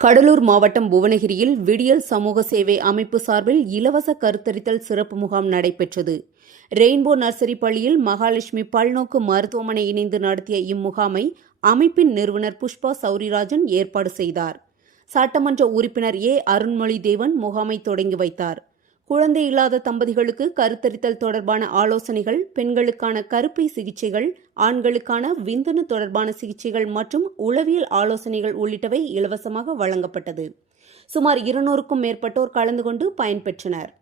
கடலூர் மாவட்டம் புவனகிரியில் விடியல் சமூக சேவை அமைப்பு சார்பில் இலவச கருத்தரித்தல் சிறப்பு முகாம் நடைபெற்றது. ரெயின்போ நர்சரி பள்ளியில் மகாலட்சுமி பல்நோக்கு மருத்துவமனை இணைந்து நடத்திய இம்முகாமை அமைப்பின் நிறுவனர் புஷ்பா சௌரிராஜன் ஏற்பாடு செய்தார். சட்டமன்ற உறுப்பினர் அருண்மொழி தேவன் முகாமை தொடங்கி வைத்தார். குழந்தை இல்லாத தம்பதிகளுக்கு கருத்தரித்தல் தொடர்பான ஆலோசனைகள், பெண்களுக்கான கருப்பை சிகிச்சைகள், ஆண்களுக்கான விந்தணு தொடர்பான சிகிச்சைகள் மற்றும் உளவியல் ஆலோசனைகள் உள்ளிட்டவை இலவசமாக வழங்கப்பட்டது. சுமார் 200க்கும் மேற்பட்டோர் கலந்து கொண்டு பயன்பெற்றனர்.